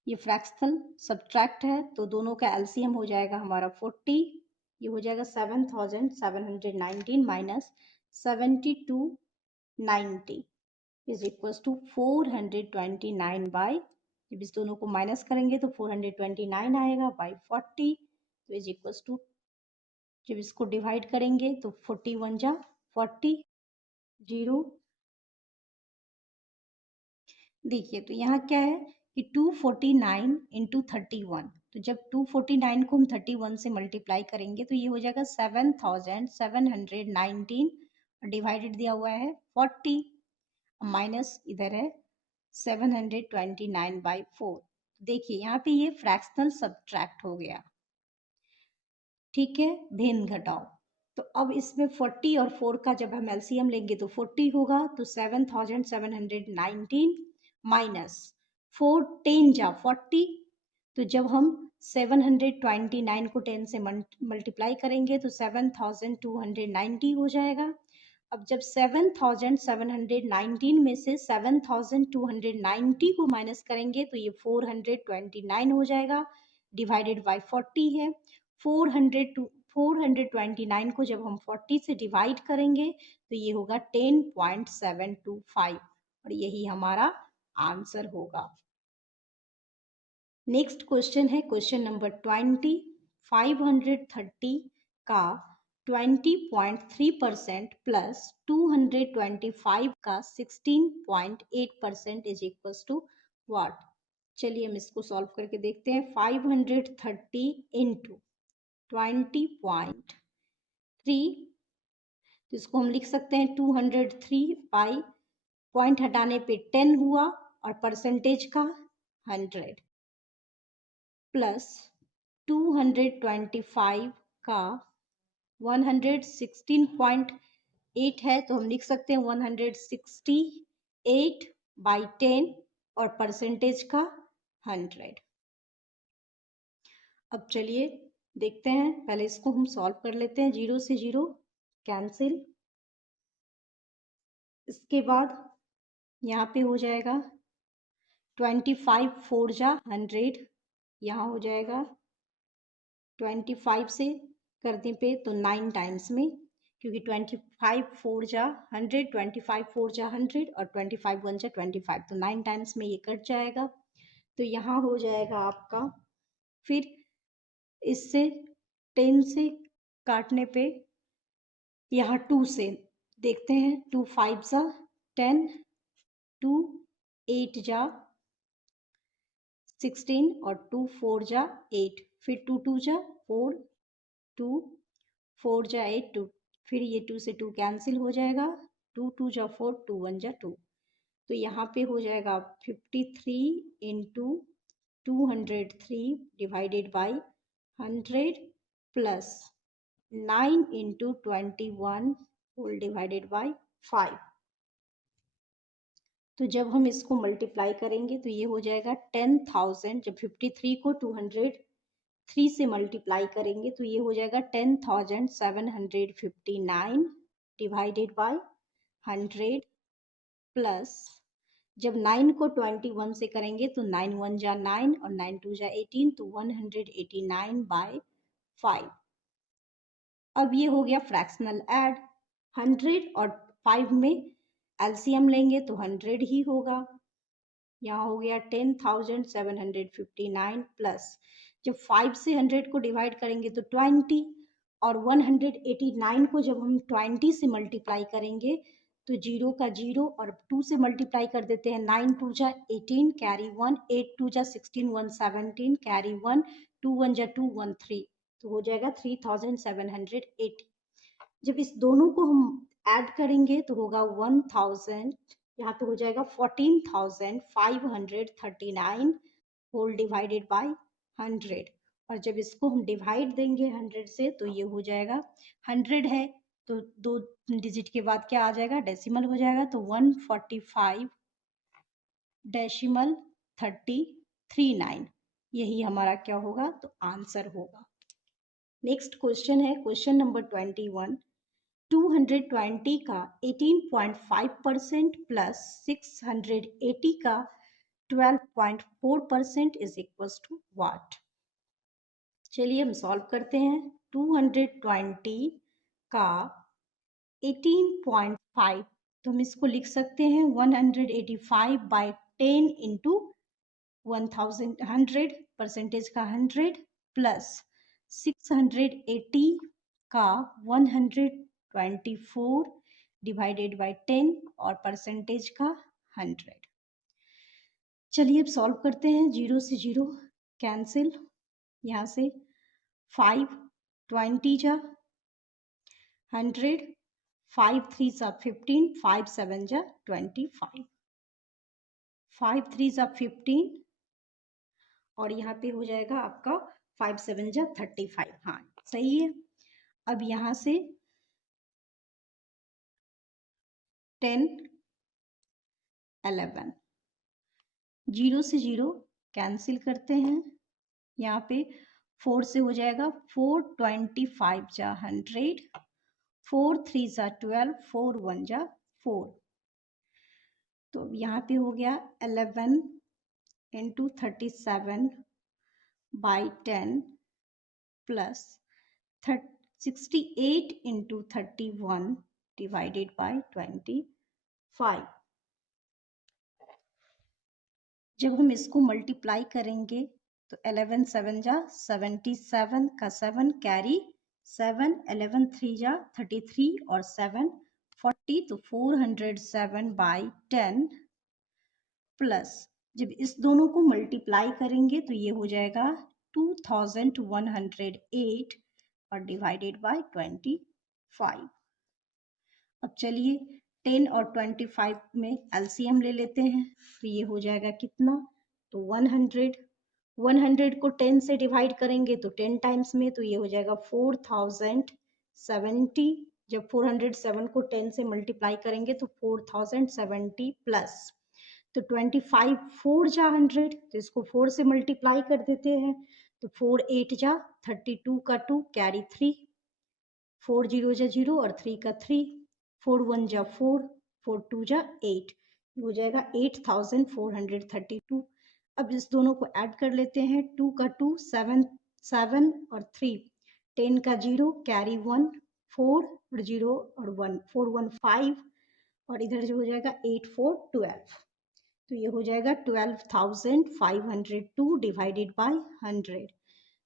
ये फ्रैक्शनल सब्ट्रैक्ट है तो दोनों का एलसीएम हो जाएगा हमारा 40। ये हो जाएगा 7719 minus 7290 is equal to 429 by, जब इस दोनों को माइनस करेंगे तो 429 आएगा बाई 40, तो इज इक्वल टू, जब इसको डिवाइड करेंगे तो 41 जा 40 जीरो। देखिए तो यहाँ क्या है कि 249 इंटू 31, तो जब 249 को हम 31 से मल्टीप्लाई करेंगे तो ये हो जाएगा 7719 डिवाइडेड दिया हुआ है 40 माइनस इधर है 729 बाई 4। देखिए यहाँ पे ये फ्रैक्शनल सब्ट्रैक्ट हो गया, ठीक है, भिन्न घटाओ। तो अब इसमें 40 और 4 का जब हम एलसीएम लेंगे तो 40 होगा, तो 7719 माइनस 4 10 जा 40, तो जब हम 729 को 10 से मल्टीप्लाई करेंगे तो 7290 हो जाएगा। अब जब 7719 में से 7290 को माइनस करेंगे तो ये 429 हो जाएगा, डिवाइडेड बाय 40 है। 429 को जब हम 40 से डिवाइड करेंगे तो ये होगा 10.725 और यही हमारा आंसर होगा। नेक्स्ट क्वेश्चन है क्वेश्चन नंबर 20। 530 का 20.3% प्लस 225 का 16.8% इज इक्वल टू व्हाट। चलिए हम इसको सॉल्व करके देखते हैं। 530 इंटू 20.3, तो इसको हम लिख सकते हैं 203 बाई पॉइंट हटाने पे 10 हुआ और परसेंटेज का 100 प्लस 225 का 116.8 है तो हम लिख सकते हैं 168 बाई 10 और परसेंटेज का 100। अब चलिए देखते हैं, पहले इसको हम सॉल्व कर लेते हैं। 0 से 0 कैंसिल, इसके बाद यहाँ पे हो जाएगा 25 4 जा 100, यहाँ हो जाएगा 25 से करने पे तो 9 टाइम्स में, क्योंकि 25 4 जा 100, 25 4 जा 100 और 25 1 जा 25, तो 9 टाइम्स में ये कट जाएगा। तो यहाँ हो जाएगा आपका, फिर इससे 10 से काटने पे यहाँ 2 से देखते हैं, 2 5 जा 10, 2 8 जा 16 और 2 4 जा 8, फिर 2 2 जा 4, 2 4 जा 8, 2, फिर ये 2 से 2 कैंसिल हो जाएगा, 2 2 जा 4, 2 1 जा 2, तो यहाँ पे हो जाएगा 53 into 203 divided by 100 plus 9 into 21 whole divided by 5। तो जब हम इसको मल्टीप्लाई करेंगे तो ये हो जाएगा 10,000। जब 53 को 203 से मल्टीप्लाई करेंगे तो ये हो जाएगा 10,759 डिवाइडेड बाय 100 प्लस जब 9 को 21 से करेंगे तो 9 1 जा 9 और 9 2 जा 18 तो 189 बाय 5। अब ये हो गया फ्रैक्शनल ऐड। 100 और 5 में एलसीएम लेंगे तो 100 ही होगा। यहाँ हो गया 10,759 प्लस जब 5 से 100 को डिवाइड करेंगे तो 20 और 189 को जब हम 20 से मल्टीप्लाई करेंगे तो 0 का 0 और 2 से मल्टीप्लाई कर देते हैं। 9 2 जा 18 कैरी 1, 8 2 जा 16 1 17 कैरी 1, 2 1 जा 2 1 3 तो हो जाएगा 3780। जब इस दोनों को हम ऐड करेंगे तो होगा 1000, यहाँ पे हो जाएगा 14,539 होल डिवाइडेड बाय 100। और जब इसको हम डिवाइड देंगे 100 से तो ये हो जाएगा 100 है तो 2 डिजिट के बाद क्या आ जाएगा, डेसिमल हो जाएगा तो 145.339 यही हमारा क्या होगा, तो आंसर होगा। नेक्स्ट क्वेश्चन है क्वेश्चन नंबर 21। 220 का 18.5% प्लस 680 का 12.4% इज इक्वल टू व्हाट। चलिए हम सॉल्व करते हैं। 220 का 18.5 तो हम इसको लिख सकते हैं 185/10 इंटू 100 परसेंटेज का 100 प्लस 680 का 124 डिवाइडेड बाय 10 और परसेंटेज का 100। चलिए अब सॉल्व करते हैं। 0 से 0 कैंसिल, यहाँ से 5 20 जा 100, 5 3 जा 15, 5 7 जा 25, 5 3 जा 15 और यहाँ पे हो जाएगा आपका 5 7 जा 35। हाँ सही है। अब यहाँ से 10 11 0 से 0 कैंसिल करते हैं। यहाँ पे 4 से हो जाएगा 4 25 जा 100, 4 3 जा 12, 4 1 जा 4 तो यहाँ पे हो गया 11 into 37/10 plus 68 into 31 divided by 25। जब हम इसको मल्टीप्लाई करेंगे तो 11 7 जा 77 का 7 कैरी 7, 11 3 जा 33 और 7 40 तो 407/10 प्लस जब इस दोनों को मल्टीप्लाई करेंगे तो ये हो जाएगा 2108 और डिवाइडेड बाय 25। अब चलिए 10 और 25 में एलसीएम ले लेते हैं तो ये हो जाएगा कितना, तो 100 को 10 से डिवाइड करेंगे तो 10 टाइम्स में तो ये हो जाएगा 4070। जब 407 को 10 से मल्टीप्लाई करेंगे तो 4070 प्लस तो 25 4 जा 100 तो इसको 4 से मल्टीप्लाई कर देते हैं तो 4 8 जा 32 का 2 कैरी 3, 4 0 जा 0 और 3 का 3, 4 1 जा 4, 4 2 जा 8 हो जाएगा 8432। अब इस दोनों को ऐड कर लेते हैं। 2 का 2 7 7 और 3, 10 का 0 कैरी 1 4 और 0 और 1 4 1 5 और इधर जो हो जाएगा 8 4 12 तो ये हो जाएगा 12,502 डिवाइडेड बाय 100।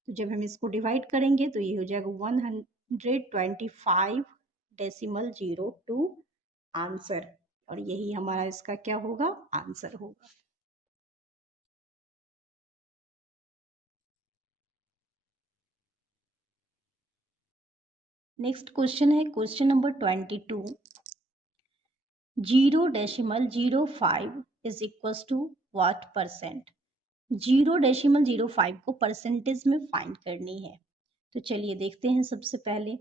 तो जब हम इसको डिवाइड करेंगे तो ये हो जाएगा 125.02 आंसर और यही हमारा इसका क्या होगा, आंसर होगा। नेक्स्ट क्वेश्चन है question number 22। 0.05 is equal to what percent. 0.05 को परसेंटेज में फाइंड करनी है। तो चलिए देखते हैं सबसे पहले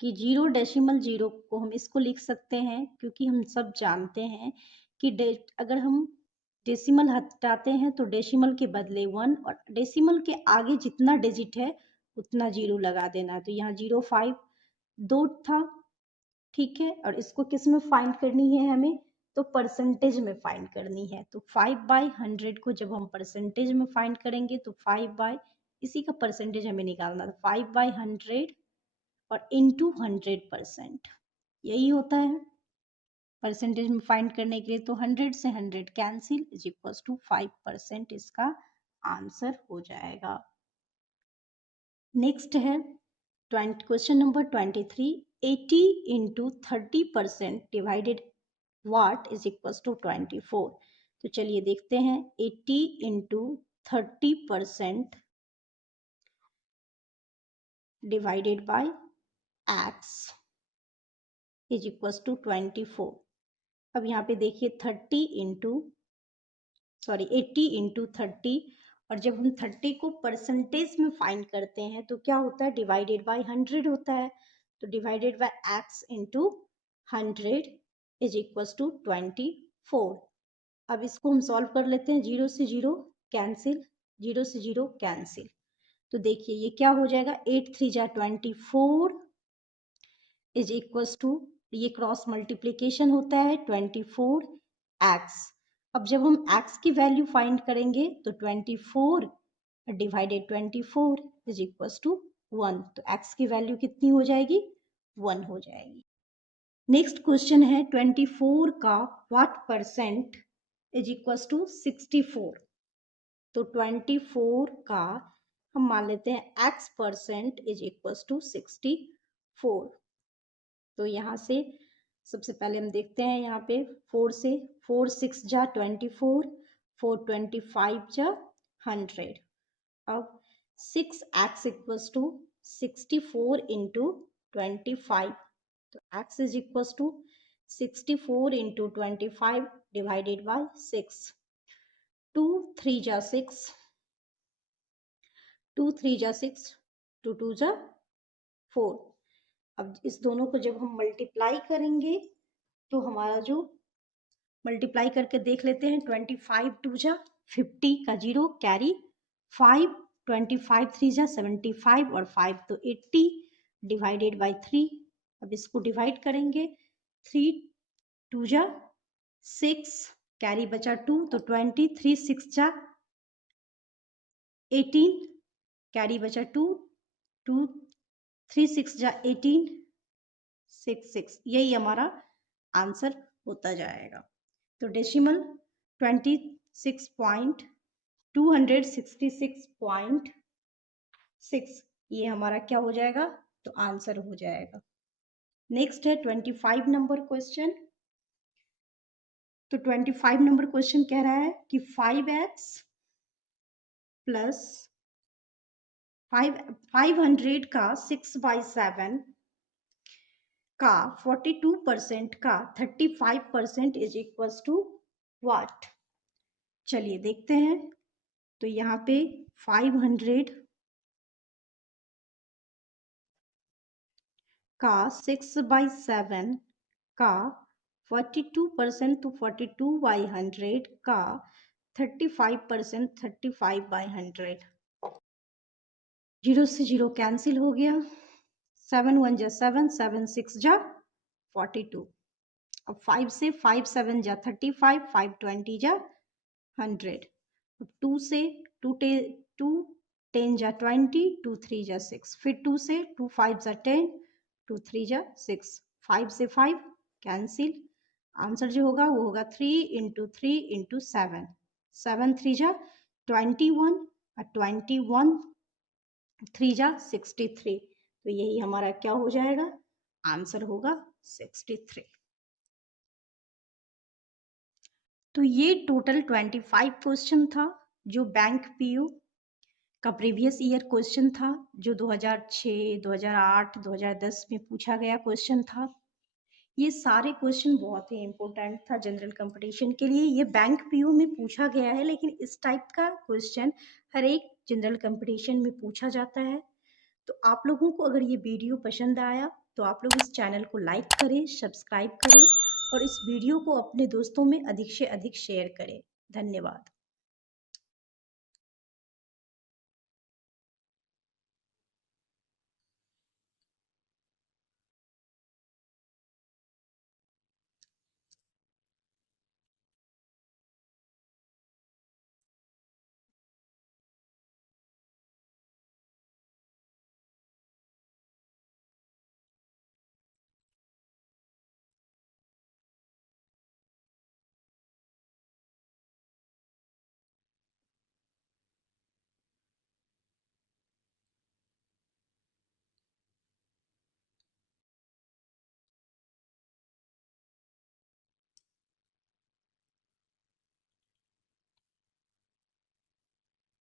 कि 0.0 को हम इसको लिख सकते हैं, क्योंकि हम सब जानते हैं कि अगर हम डेसिमल हटाते हैं तो डेसिमल के बदले 1 और डेसिमल के आगे जितना डिजिट है उतना 0 लगा देना। तो यहाँ 0.5 2 था, ठीक है। और इसको किस में फाइंड करनी है हमें, तो परसेंटेज में फाइंड करनी है। तो 5/100 को जब हम परसेंटेज में फाइंड करेंगे तो 5 इसी का परसेंटेज हमें निकालना था, 5/100 और इंटू 100%, यही होता है परसेंटेज में फाइंड करने के लिए। तो 100 से 100 कैंसिल इज इक्वल टू 5% इसका आंसर हो जाएगा। नेक्स्ट है question number 23, 80 into 30% divided what is equal to 24। तो चलिए देखते हैं, 80 into 30% divided by x is equal to 24। अब यहाँ पे देखिए 80 इंटू 30, और जब हम 30 को परसेंटेज में फाइंड करते हैं तो क्या होता है, डिवाइडेड बाय 100 होता है। तो divided by x into 100 is equal to 24। अब इसको हम सॉल्व कर लेते हैं, 0 से 0 कैंसिल, 0 से 0 कैंसिल। तो देखिए ये क्या हो जाएगा, 8 3 जा 24 इज इक्वल टू, ये क्रॉस मल्टीप्लीकेशन होता है 24x। अब जब हम x की वैल्यू फाइंड करेंगे तो 24 डिवाइडेड 24 इज इक्वल टू 1। तो x की वैल्यू कितनी हो जाएगी, 1 हो जाएगी। नेक्स्ट क्वेश्चन है 24 का what percent is equal to 64। तो 24 का हम मान लेते हैं x percent is equal to 64। तो यहाँ से सबसे पहले हम देखते हैं, यहाँ पे 4 से 4 6 जा 24, 4 25 जा 100। अब 6x इक्वल्स टू 64 इंटू 25। तो x is equals to 64 into 25 divided by 6। 2 3 जा 6, 2 3 जा 6, 2 2 जा 4। अब इस दोनों को जब हम मल्टीप्लाई करेंगे तो हमारा जो मल्टीप्लाई करके देख लेते हैं, 25 2 जा 50 का 0 कैरी 5, 25 3 जा 75 और 5 तो 80 डिवाइडेड बाय 3। अब इसको डिवाइड करेंगे, 3 2 जा 6 कैरी बचा 2 तो 20, 3 6 जा 18 कैरी बचा 2, 2 3 6 जा 18 6 6, यही हमारा आंसर होता जाएगा। तो डेसिमल 266.6 ये हमारा क्या हो जाएगा, तो आंसर हो जाएगा। नेक्स्ट है 25 नंबर क्वेश्चन। तो 25 नंबर क्वेश्चन कह रहा है कि 5x प्लस 500 का 6/7 का 42% का 35% इज इक्वल टू व्हाट। चलिए देखते हैं, तो यहाँ पे 500 का 6/7 का 42%, तो 42/100 का 35%, 35/100। 0 से 0 कैंसिल हो गया, 7 1 जा 7, 7 6 जा 42। अब 5 से 5 7 जा 35, 5 20 जा 100। अब 2 से 2 10 जा 20, 2 3 जा 6, फिर 2 से 2 5 जा 10, 2 3 जा 6, 5 से 5 कैंसिल। आंसर जो होगा वो होगा 3 इंटू 3 इंटू 7, 7 3 जा 21 और 21 3 जा 63। तो यही हमारा क्या हो जाएगा, आंसर होगा 63। तो ये टोटल 25 क्वेश्चन था जो बैंक पीओ का प्रीवियस ईयर क्वेश्चन था, जो 2006, 2008, 2010 में पूछा गया क्वेश्चन था। ये सारे क्वेश्चन बहुत ही इम्पोर्टेंट था जनरल कंपटीशन के लिए। ये बैंक पीओ में पूछा गया है, लेकिन इस टाइप का क्वेश्चन हर एक जनरल कंपटीशन में पूछा जाता है। तो आप लोगों को अगर ये वीडियो पसंद आया तो आप लोग इस चैनल को लाइक करें, सब्सक्राइब करें और इस वीडियो को अपने दोस्तों में अधिक से अधिक शेयर करें। धन्यवाद।